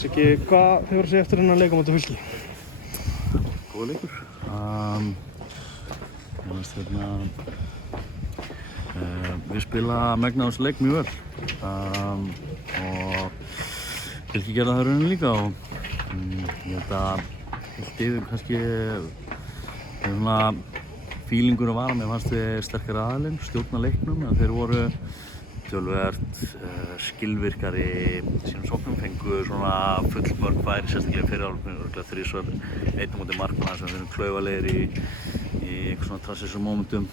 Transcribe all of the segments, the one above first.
Siggi, hvað hefur að segja eftir þennan leik á móti Fylki? Góð leikur. Við spila megnaðans leik mjög vel og Fylki gerði það raunin líka og ég held að heilt yfir kannski svona fílingur að vara. Mér fannst við sterkari aðilinn, stjórna leiknum, en þeir voru töluvert skilvirkari í sínum sóknum, fengu svona fullmörg færi, sérstaklega fyrir hálfleik, þrisvar, einn á móti markmann sem við erum klaufalegir í eitthvað svona transition momentum.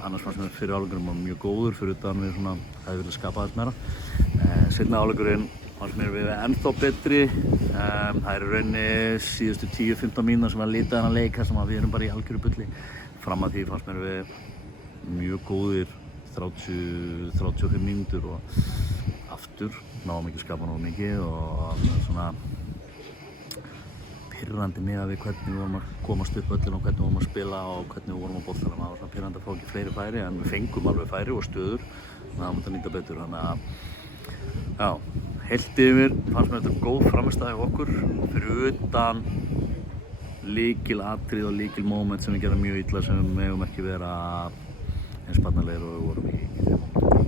Annars fannst mér fyrir hálfleikurinn var mjög góður, fyrir utan við svona hefði viljað skapa aðeins meira. Seinni hálfleikurinn fannst mér við ennþá betri. Það er í rauninni síðustu 10-15 mínútur sem var að lita þennan leik þar sem við erum bara í algjöru bulli. Fram að því fannst mér við mjög góðir 30-35 mínútur og aftur náðum ekki að skapa nógu mikið og svona pirrandi miðað við hvernig við vorum að komast upp öllin og hvernig við vorum að spila og hvernig við vorum á boltanum. Það var svona pirrandi að fá ekki fleiri færi en við fengum alveg færi og stöður og það mátti að nýta betur. Þannig að já, heilt yfir fannst mér þetta góð frammistaða hjá okkur og fyrir utan lykilatriði og lykilmoment sem við gerum mjög illa sem við megum ekki vera eins barnalegir og við vorum í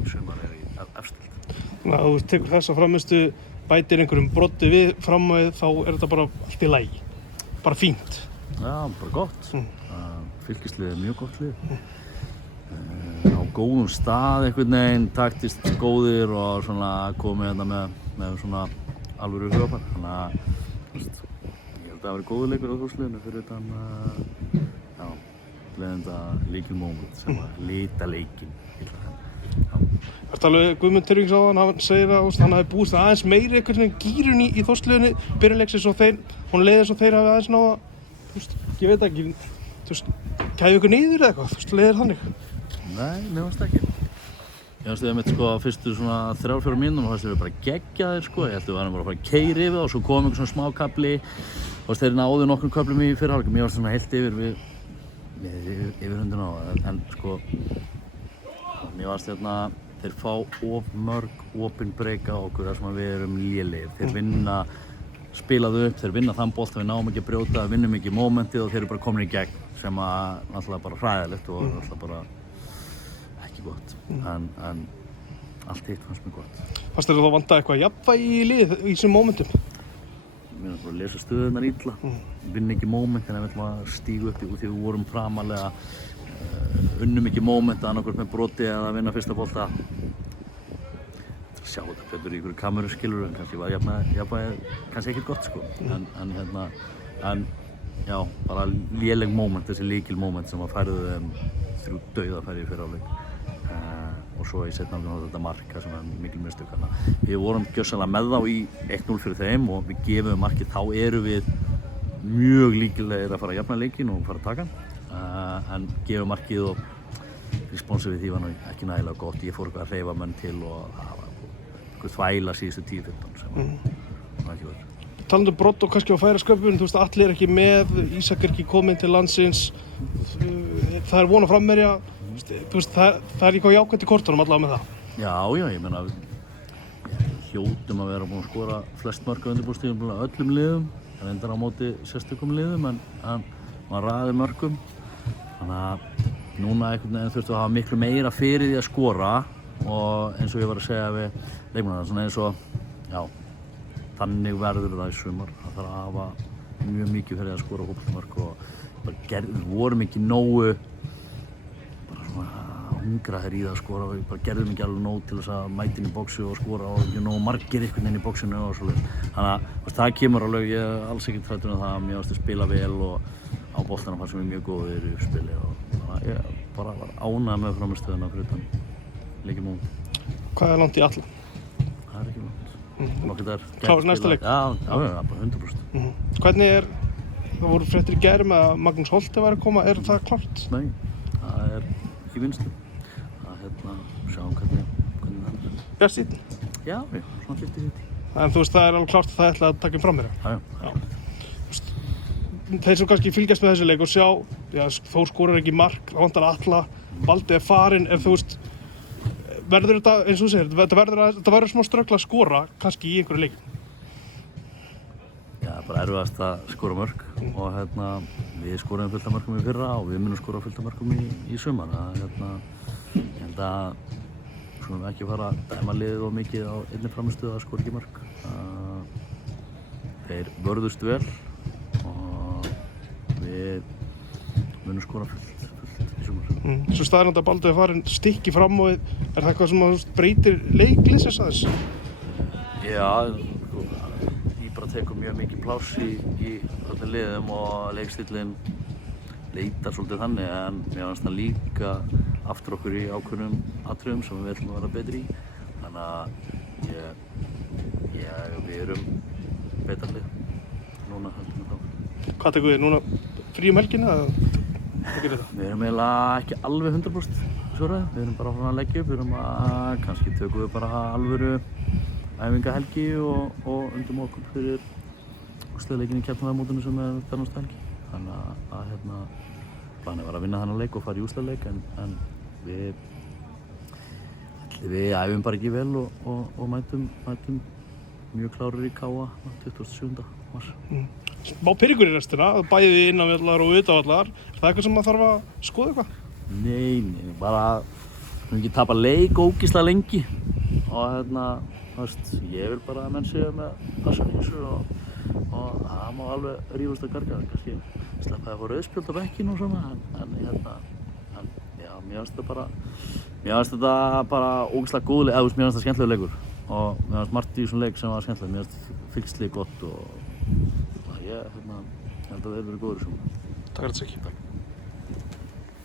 sumar eða í efstild. Þannig að þú tekur þessa frammistu, bætir einhverjum broddi við fram á þá er þetta bara allt í lagi, bara fínt. Já, bara gott. Fylkisliðið er mjög gott lið. Á góðum stað einhvern veginn, taktist góðir og svona komið hérna með svona alvöru hugafar. Þannig að ég held að það væri góður leikur á þórsliðinu fyrir utan leiðinda lykilmoment sem að lita leikinn. Ertu alveg Guðmund Tyrfings á hann segir að hann hafi búist aðeins meiri einhvern veginn gírun í þórsliðinu byrjunleiksins og hún leiði eins og þeir hafi aðeins náða, ég veit ekki, kæði ykkur niður eða eitthvað, leiðir þannig? Nei, mér fannst ekki. Ég fannst við einmitt fyrstu svona 3-4 mínútur fannst við bara geggjaðir ég held við varum bara að fara að keyra yfir og svo kom einhver svona smá kafli og þeir náðu nokkrum köflum í fyrri hálfleik. Mér fannst svona heilt yfir hundina á en mér fannst þeir fá of mörg opin breyka á okkur þar sem við erum lélegir. Þeir vinna, spilaðu upp, þeir vinna þann bolt að við náum ekki að brjóta, við vinnum ekki momentið og þeir eru bara komin í gegn sem að náttúrulega bara hræðilegt og náttúrulega bara ekki gott. En allt hitt fannst mér gott. Fannst þér þá vantaði eitthvað jafnvægi í lið í þessum momentum? Mér fannst bara að lesa stöðurnar illa, vinna ekki momentin en við ætlum að stíga upp úr því við vorum framalega unnum ekki moment annarkvort með broti eða vinna fyrsta bolta. Sjá þetta betur í einhverju kameru skilur en kannski var jafnvægið kannski ekkert gott en já, bara léleg moment, þessi lykilmoment sem að færðu þeim 3 dauðafæri í fyrri hálfleik og svo í seinni hálfleik þetta mark sem er mikil mistök. Við vorum gjörsamlega með þá í 1-0 fyrir þeim og við gefum markið, þá erum við mjög líkilegir að fara að jafna leikinn og fara að taka en gefum markið og responsið við því var ekki nægilega gott. Ég fór eitthvað að hreyfa menn til og það var eitthvað þvæla síðustu 10-15 sem var ekki verið. Talandi brott og kannski á færasköpun, Atli er ekki með, Ísak er ekki kominn til landsins, það er von að frammerja, það er eitthvað jákvætt í kortunum allavega með það? Já, ég meina hljótum að vera búin að skora flest mörk á undirbúrstíðum öllum liðum, reyndar á móti sérstökum liðum en maður raðir mörkum. Þannig að núna einhvern veginn þurftum að hafa miklu meira fyrir því að skora og eins og ég var að segja við leikmennina, svona eins og, já, þannig verður það í sumar. Það þarf að hafa mjög mikið fyrir að skora fótboltamörk og við vorum ekki nógu bara svona hungraðir í það að skora. Við bara gerðum ekki alveg nóg til þess að mæta inn í boxu og skora og ekki nógu margir einhvern veginn í boxinu og svoleiðis. Þannig að það kemur alveg, ég er alls ekki hræddur um það að mér fannst að spila vel og á boltanum fannst mér mjög góðir í uppspili og ég bara var ánægður með frammistöðuna fyrir utan lykilmoment. Hvað er langt í Atla? Það er ekki langt. Klárast næsta leik? Já, bara 100%. Hvernig það voru fréttir í gær með að Magnús Holte væri að koma, er það klárt? Nei, það er í vinnslu. Sjáum hvernig það er. Bjartsýnn? Já, svona 50-50. En það er alveg klárt að það ætla að taka framherja? Já. Þeir sem kannski fylgjast með þessi leik og sjá, Þór skorar ekki mark, það vantar Atla, Valdi er farinn, verður þetta, eins og þú segir, þetta verður smá ströggl að skora kannski í einhverju leik? bara erfiðast að skora mörk og við skorum fullt af mörkum í fyrra og við munum skora fullt af mörkum í sumar. Ég held að skulum ekki fara að dæma liðið of mikið á einni frammistöðu að skora ekki mörk. Þeir vörðust vel og við munum skora fullt í sumar. Svo staðreynd að Baldur er farin stykki fram og er það eitthvað sem að breytir leikliðsins aðeins? Já, ég bara tekur mjög mikið pláss í öllum liðum og leikstíllinn leitar svolítið þannig en mér finnst það líka aftur okkur í ákveðnum atriðum sem við ætlum að vera betri í. Þannig að við erum betra lið núna heldur en þá. Hvað tekur þið núna frí helgina eða hvað gerir það? Við erum eiginlega ekki alveg 100% svöraði. Við erum bara að leggja upp. Við erum að kannski tökum við bara alvöru æfingahelgi og undum okkur fyrir úrslitaleikinn í Keflavíkurmótinu sem er næsta helgi. Þannig að planið var að vinna þennan leik og fara í úrslitaleik en við æfum bara ekki vel og mætum mjög klárir í KA 27. mars. Má pirringur í restina, bæði innanvallar og utanvallar. Er það eitthvað sem maður þarf að skoða eitthvað? Nei, bara við ekki tapa leik ógeðslega lengi og ég vil bara að menn séu með passanísu og það má alveg rífast að garga, kannski sleppa að fá rauðspjöld á bekkinn og svona en já, mér finnst þetta bara ógeðslega góð leik, mér finnst þetta skemmtilegur leikur og mér finnst margt í þessum leik sem var skemmtilegt, mér finnst fylgslið gott og ég held að þeir verið góður í svona. Takk fyrir þetta, Siggi.